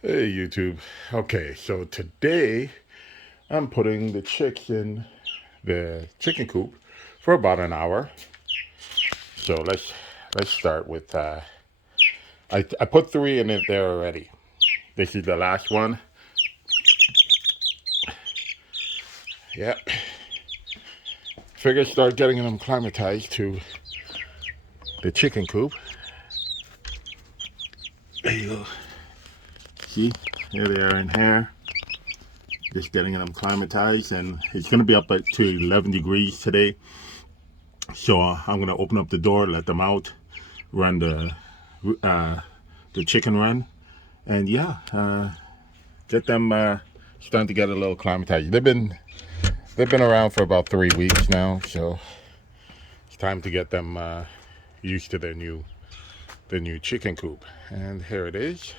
Hey YouTube. Okay, so today I'm putting the chicks in the chicken coop for about an hour. So let's start with I put three in it there already. This is the last one. Yep. Figure start getting them acclimatized to the chicken coop. There you go. See, here they are in here. Just getting them acclimatized, and it's gonna be up to 11 degrees today. So I'm gonna open up the door, let them out, run uh, the chicken run, and yeah, get them starting to get a little acclimatized. They've been around for about 3 weeks now, so it's time to get them used to their new chicken coop. And here it is,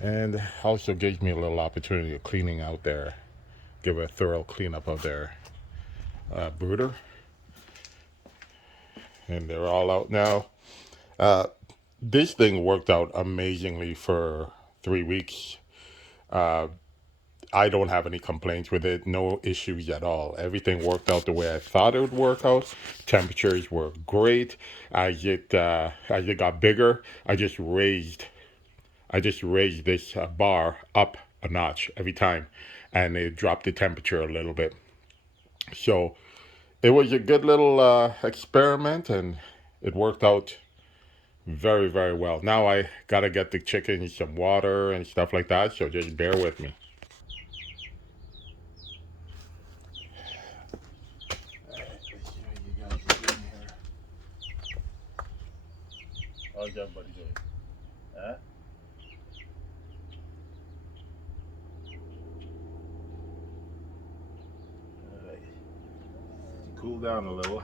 and also gives me a little opportunity of cleaning out their, give a thorough cleanup of their brooder, and they're all out now. Uh, this thing worked out amazingly for 3 weeks. Uh, I don't have any complaints with it, no issues at all. Everything worked out the way I thought it would work out. Temperatures were great. As it got bigger, I just raised this bar up a notch every time, and it dropped the temperature a little bit. So it was a good little experiment, and it worked out very, very well. Now I gotta get the chickens some water and stuff like that, so just bear with me. How's everybody doing? Huh? All right. Cool down a little.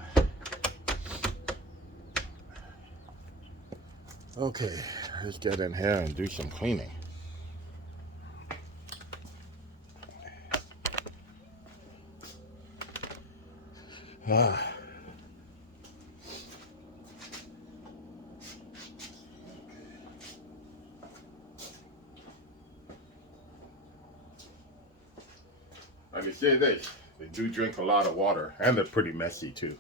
Okay, let's get in here and do some cleaning. Ah, I can say this: they do drink a lot of water, and they're pretty messy too.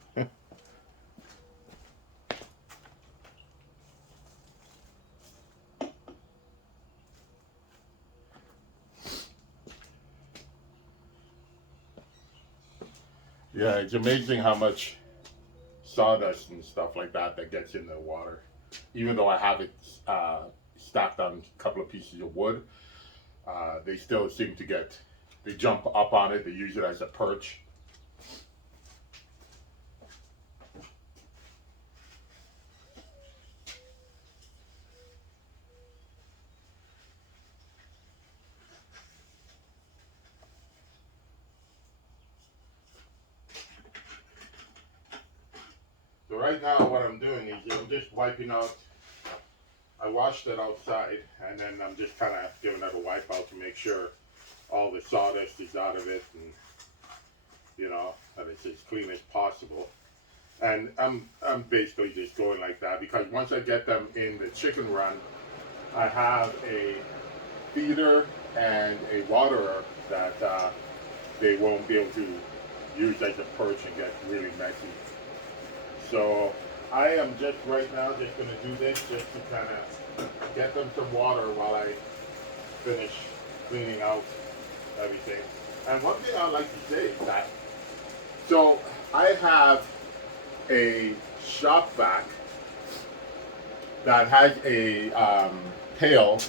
Yeah, it's amazing how much sawdust and stuff like that gets in the water. Even though I have it stacked on a couple of pieces of wood, they still seem to get. They jump up on it. They use it as a perch. So right now, what I'm doing is I'm just wiping out. I washed it outside, and then I'm just kind of giving it a wipe out to make sure all the sawdust is out of it, and that it's as clean as possible. And I'm basically just going like that because once I get them in the chicken run, I have a feeder and a waterer that they won't be able to use as a perch and get really messy. So I am just right now just going to do this just to kind of get them some water while I finish cleaning out everything. And one thing I'd like to say is that, so I have a shop vac that has a pail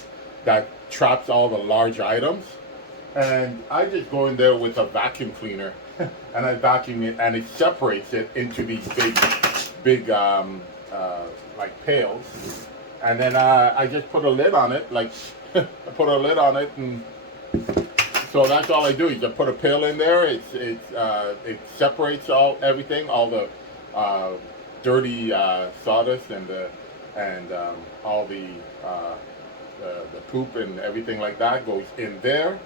that traps all the large items. And I just go in there with a vacuum cleaner and I vacuum it, and it separates it into these big like pails. And then I just put a lid on it, like I put a lid on it, and so that's all I do. Is I put a pail in there. It separates everything, all the uh, dirty sawdust and all the poop and everything like that goes in there.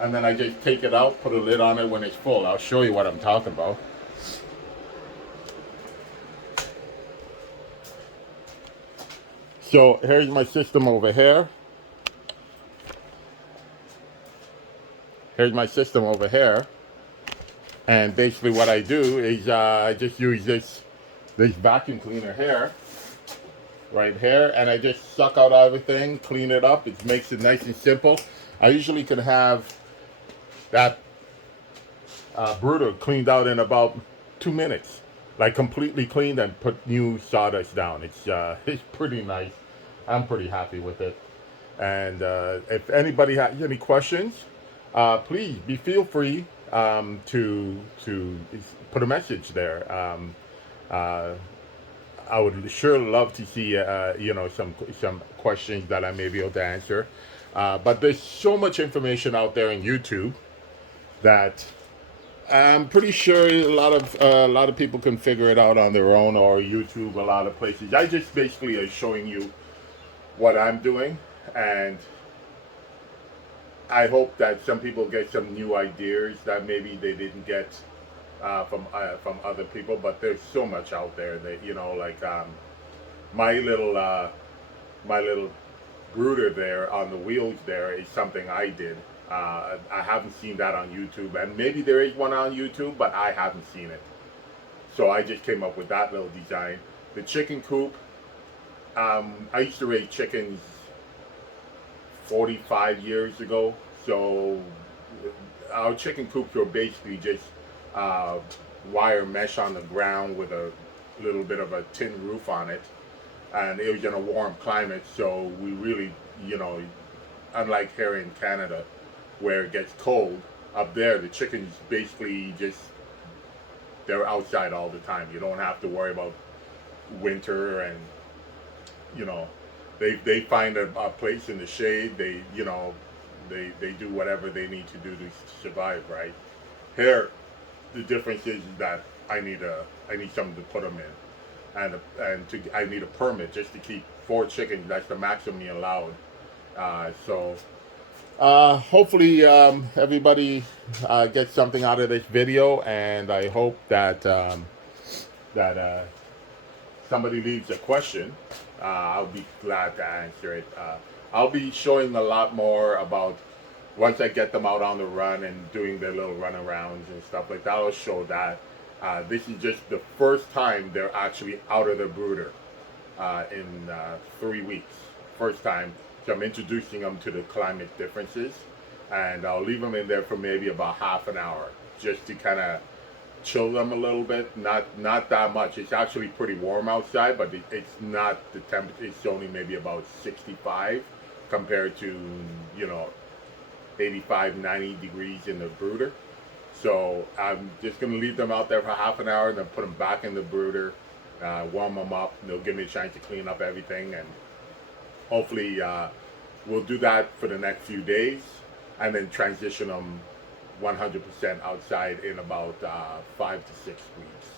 And then I just take it out, put a lid on it when it's full. I'll show you what I'm talking about. So here's my system over here. here's my system over here. And basically what I do is I just use this vacuum cleaner here, right here, and I just suck out everything, clean it up. It makes it nice and simple. I usually can have that brooder cleaned out in about 2 minutes, like completely cleaned and put new sawdust down. It's it's pretty nice. I'm pretty happy with it. And if anybody has any questions, please feel free to put a message there. Uh, I would sure love to see some questions that I may be able to answer. But there's so much information out there on YouTube that I'm pretty sure a lot of people can figure it out on their own, or YouTube, a lot of places. I just basically are showing you what I'm doing, and I hope that some people get some new ideas that maybe they didn't get from other people. But there's so much out there that like my little my little brooder there on the wheels there is something I did. I haven't seen that on YouTube, and maybe there is one on YouTube, but I haven't seen it. So I just came up with that little design. The chicken coop. I used to raise chickens 45 years ago. So our chicken coops were basically just wire mesh on the ground with a little bit of a tin roof on it. And it was in a warm climate, so we really, unlike here in Canada, where it gets cold, up there the chickens basically they're outside all the time. You don't have to worry about winter, and they find a place in the shade. They do whatever they need to do to survive, right? Here, the difference is that I need something to put them in, I need a permit just to keep 4 chickens. That's the maximum allowed. Hopefully everybody gets something out of this video, and I hope that somebody leaves a question. I'll be glad to answer it. I'll be showing a lot more about once I get them out on the run and doing their little runarounds and stuff like that. I'll show that. This is just the first time they're actually out of the brooder in 3 weeks. First time. So I'm introducing them to the climate differences, and I'll leave them in there for maybe about half an hour just to kind of chill them a little bit. Not that much. It's actually pretty warm outside, but it's not the temperature. It's only maybe about 65 compared to 85, 90 degrees in the brooder. So I'm just going to leave them out there for half an hour and then put them back in the brooder, warm them up. They'll give me a chance to clean up everything, and hopefully we'll do that for the next few days, and then transition them 100% outside in about 5 to 6 weeks.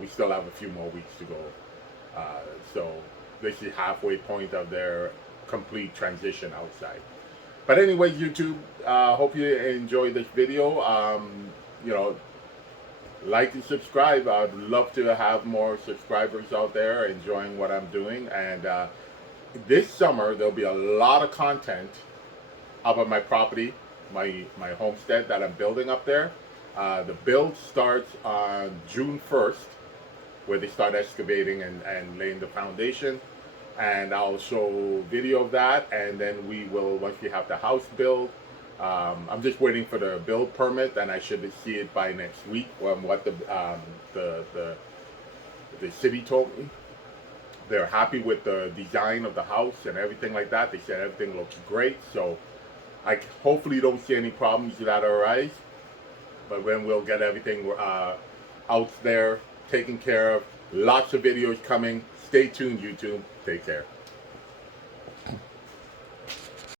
We still have a few more weeks to go. So this is halfway point of their complete transition outside. But anyway, YouTube, hope you enjoyed this video. Like and subscribe. I'd love to have more subscribers out there enjoying what I'm doing. And this summer, there'll be a lot of content up on my property, my homestead that I'm building up there. The build starts on June 1st, where they start excavating and laying the foundation. And I'll show video of that, and then we will, once we have the house built, I'm just waiting for the build permit, and I should see it by next week. What the city told me, they're happy with the design of the house and everything like that. They said everything looks great, so I hopefully don't see any problems that arise. But when we'll get everything out there taken care of, lots of videos coming. Stay tuned, YouTube. Take care.